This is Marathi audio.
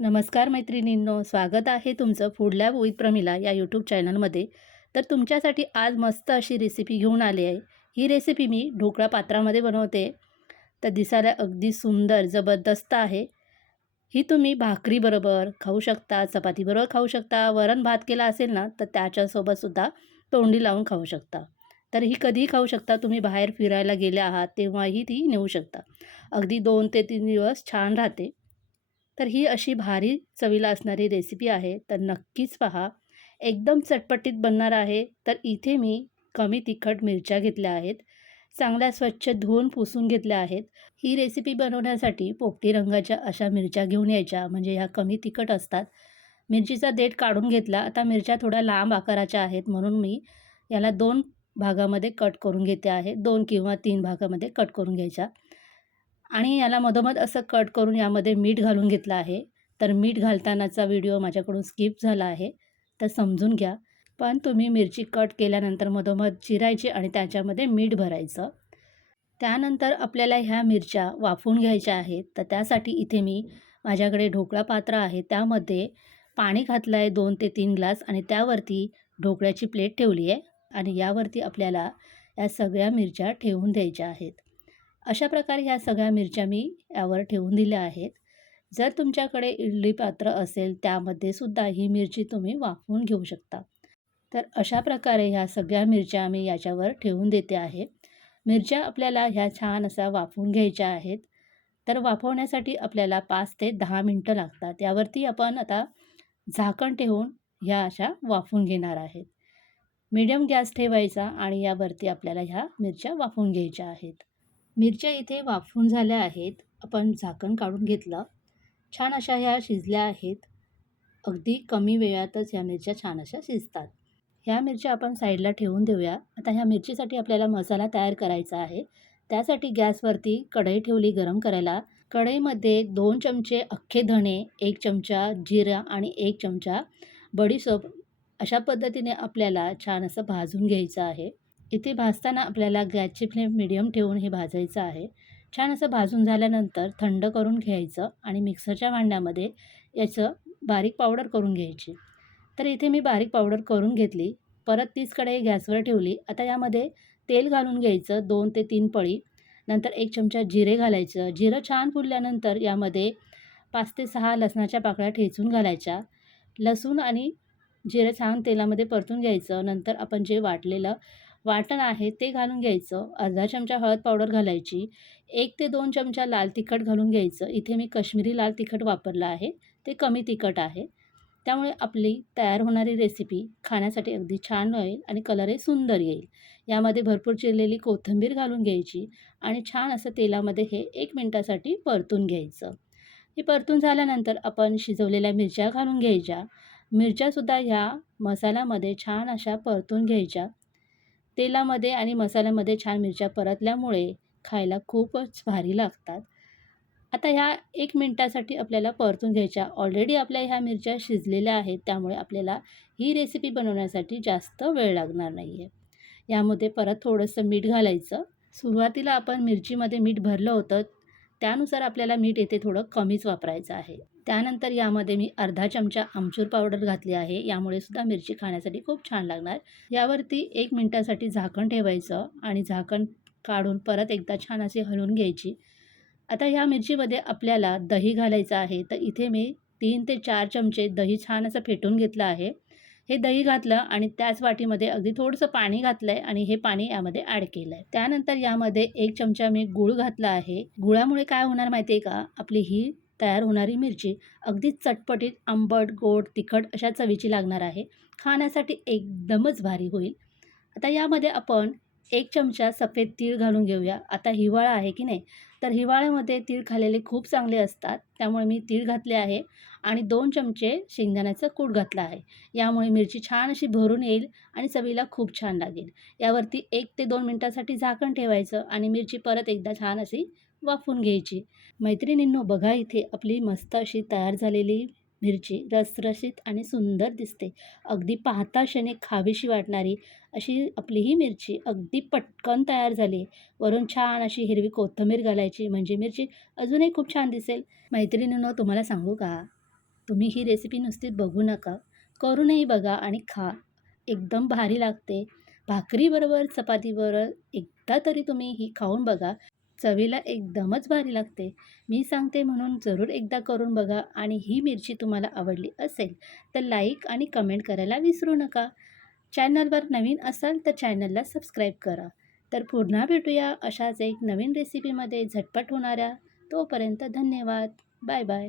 नमस्कार मैत्रिणींनो स्वागत आहे तुमचं फूड लॅब विथ प्रमिला या यूट्यूब चॅनलमध्ये तर तुमच्यासाठी आज मस्त अशी रेसिपी घेऊन आली आहे. ही रेसिपी मी ढोकळा पात्रामध्ये बनवते. तर दिसायला अगदी सुंदर जबरदस्त आहे. ही तुम्ही भाकरीबरोबर खाऊ शकता चपातीबरोबर खाऊ शकता वरण भात केला असेल ना तर त्याच्यासोबतसुद्धा तोंडी लावून खाऊ शकता. तर ही कधीही खाऊ शकता तुम्ही बाहेर फिरायला गेले आहात तेव्हाही ती नेऊ शकता. अगदी दोन ते तीन दिवस छान राहते. तर ही अशी भारी चवीला असणारी रेसिपी आहे. तर नक्कीच पहा. एकदम चटपटीत बनणार आहे. तर इथे मी कमी तिखट मिरच्या घेतल्या आहेत. चांगल्या स्वच्छ धुवून पुसून घेतल्या आहेत. ही रेसिपी बनवण्यासाठी पोपटी रंगाच्या अशा मिरच्या घेऊन यायच्या. म्हणजे ह्या कमी तिखट असतात. मिरचीचा देठ काढून घेतला. आता मिरच्या थोड्या लांब आकाराच्या आहेत. म्हणून मी याला दोन भागामध्ये कट करून घेते आहे. दोन किंवा तीन भागामध्ये कट करून घ्यायच्या. आणि याला मधोमध असं कट करून यामध्ये मीठ घालून घेतलं आहे. तर मीठ घालतानाचा व्हिडिओ माझ्याकडून स्किप झाला आहे. तर समजून घ्या. पण तुम्ही मिरची कट केल्यानंतर मधोमध चिरायची आणि त्याच्यामध्ये मीठ भरायचं. त्यानंतर आपल्याला ह्या मिरच्या वाफवून घ्यायच्या आहेत. तर त्यासाठी इथे मी माझ्याकडे ढोकळा पात्र आहे. त्यामध्ये पाणी घातलं आहे दोन ते तीन ग्लास आणि त्यावरती ढोकळ्याची प्लेट ठेवली आहे. आणि यावरती आपल्याला या सगळ्या मिरच्या ठेवून द्यायच्या आहेत. अशा प्रकारे ह्या सगळ्या मिरच्या मी यावर ठेवून दिल्या आहेत. जर तुमच्याकडे इडली पात्र असेल त्यामध्ये सुद्धा ही मिरची तुम्ही वाफवून घेऊ शकता. तर अशा प्रकारे ह्या सगळ्या मिरच्या मी याच्यावर ठेवून देते आहे. मिरच्या आपल्याला ह्या छान असा वाफवून घ्यायच्या आहेत. तर वाफवण्यासाठी आपल्याला पाच ते दहा मिनटं लागतात. यावरती आपण आता झाकण ठेवून ह्या अशा वाफवून घेणार आहेत. मीडियम गॅस ठेवायचा आणि यावरती आपल्याला ह्या मिरच्या वाफवून घ्यायच्या आहेत. मिरच्या इथे वाफवून झाल्या आहेत. आपण झाकण काढून घेतलं. छान अशा ह्या शिजल्या आहेत. अगदी कमी वेळातच ह्या मिरच्या छान अशा शिजतात. ह्या मिरच्या आपण साईडला ठेवून देऊया. आता ह्या मिरचीसाठी आपल्याला मसाला तयार करायचा आहे. त्यासाठी गॅसवरती कढई ठेवली गरम करायला. कढईमध्ये दोन चमचे अख्खे धणे एक चमचा जिरा आणि एक चमचा बडीसोप अशा पद्धतीने आपल्याला छान असं भाजून घ्यायचं आहे. इथे भाजताना आपल्याला गॅसची फ्लेम मिडियम ठेवून हे भाजायचं आहे. छान असं भाजून झाल्यानंतर थंड करून घ्यायचं आणि मिक्सरच्या भांड्यामध्ये याचं बारीक पावडर करून घ्यायची. तर इथे मी बारीक पावडर करून घेतली. परत तीच कढई गॅसवर ठेवली. आता यामध्ये तेल घालून घ्यायचं दोन ते तीन पळी. नंतर एक चमचा जिरे घालायचं. जिरं छान फुलल्यानंतर यामध्ये पाच ते सहा लसणाच्या पाकळ्या ठेचून घालायच्या. लसूण आणि जिरं छान तेलामध्ये परतून घ्यायचं. नंतर आपण जे वाटलेलं वाटण आहे ते घालून घ्यायचं. अर्धा चमचा हळद पावडर घालायची. एक ते दोन चमचा लाल तिखट घालून घ्यायचं. इथे मी कश्मीरी लाल तिखट वापरलं आहे. ते कमी तिखट आहे. त्यामुळे आपली तयार होणारी रेसिपी खाण्यासाठी अगदी छान होईल आणि कलरही सुंदर येईल. यामध्ये भरपूर चिरलेली कोथिंबीर घालून घ्यायची आणि छान असं तेलामध्ये हे एक मिनटासाठी परतून घ्यायचं. हे परतून झाल्यानंतर आपण शिजवलेल्या मिरच्या घालून घ्यायच्या. मिरच्यासुद्धा ह्या मसाल्यामध्ये छान अशा परतून घ्यायच्या. तेलामध्ये आणि मसाल्यामध्ये छान मिरच्या परतल्यामुळे खायला खूपच भारी लागतात. आता ह्या एक मिनटासाठी आपल्याला परतून घ्यायच्या. ऑलरेडी आपल्या ह्या मिरच्या शिजलेल्या आहेत त्यामुळे आपल्याला ही रेसिपी बनवण्यासाठी जास्त वेळ लागणार नाही आहे यामध्ये परत थोडंसं मीठ घालायचं. सुरुवातीला आपण मिरचीमध्ये मीठ भरलं होतं त्यानुसार आपल्याला मीठ येथे थोडं कमीच वापरायचं आहे. त्यानंतर यामध्ये मी अर्धा चमचा आमचूर पावडर घातली आहे. यामुळे सुद्धा मिरची खाण्यासाठी खूप छान लागणार. यावरती एक मिनटासाठी झाकण ठेवायचं आणि झाकण काढून परत एकदा छान अशी हलवून घ्यायची. आता ह्या मिरचीमध्ये आपल्याला दही घालायचं आहे. तर इथे मी तीन ते चार चमचे दही छान असं फेटून घेतलं आहे. हे दही घातलं आणि त्याच वाटीमध्ये अगदी थोडंसं पाणी घातलं आहे आणि हे पाणी यामध्ये ॲड केलं आहे त्यानंतर यामध्ये एक चमचा मी गूळ घातला आहे. गुळामुळे काय होणार माहिती आहे का? आपली ही तयार होणारी मिरची अगदी चटपटीत आंबट गोड तिखट अशा चवीची लागणार आहे. खाण्यासाठी एकदमच भारी होईल. आता यामध्ये आपण एक चमचा सफेद तीळ घालून घेऊया. आता हिवाळा आहे की नाही? तर हिवाळ्यामध्ये तीळ खाल्लेले खूप चांगले असतात. त्यामुळे मी तीळ घातले आहे आणि दोन चमचे शेंगदाण्याचं कूट घातला आहे. यामुळे मिरची छान अशी भरून येईल आणि चवीला खूप छान लागेल. यावरती एक ते दोन मिनटासाठी झाकण ठेवायचं आणि मिरची परत एकदा छान अशी वाफून घ्यायची. मैत्रिणींनो बघा इथे आपली मस्त अशी तयार झालेली मिरची रसरशीत आणि सुंदर दिसते. अगदी पाहता क्षणी खावीशी वाटणारी अशी आपली ही मिरची अगदी पटकन तयार झाली. वरून छान अशी हिरवी कोथिंबीर घालायची म्हणजे मिरची अजूनही खूप छान दिसेल. मैत्रिणींनो तुम्हाला सांगू का? तुम्ही ही रेसिपी नुसतीच बघू नका. करूनही बघा आणि खा. एकदम भारी लागते. भाकरीबरोबर चपातीबरोबर एकदा तरी तुम्ही ही खाऊन बघा. चवीला एकदमच भारी लागते. मी सांगते म्हणून जरूर एकदा करून बघा आणि ही मिरची तुम्हाला आवडली असेल तर लाईक आणि कमेंट करायला विसरू नका. चॅनलवर नवीन असाल तर चॅनलला सबस्क्राईब करा. तर पुन्हा भेटूया अशाच एक नवीन रेसिपीमध्ये झटपट होणाऱ्या. तोपर्यंत धन्यवाद. Bye bye.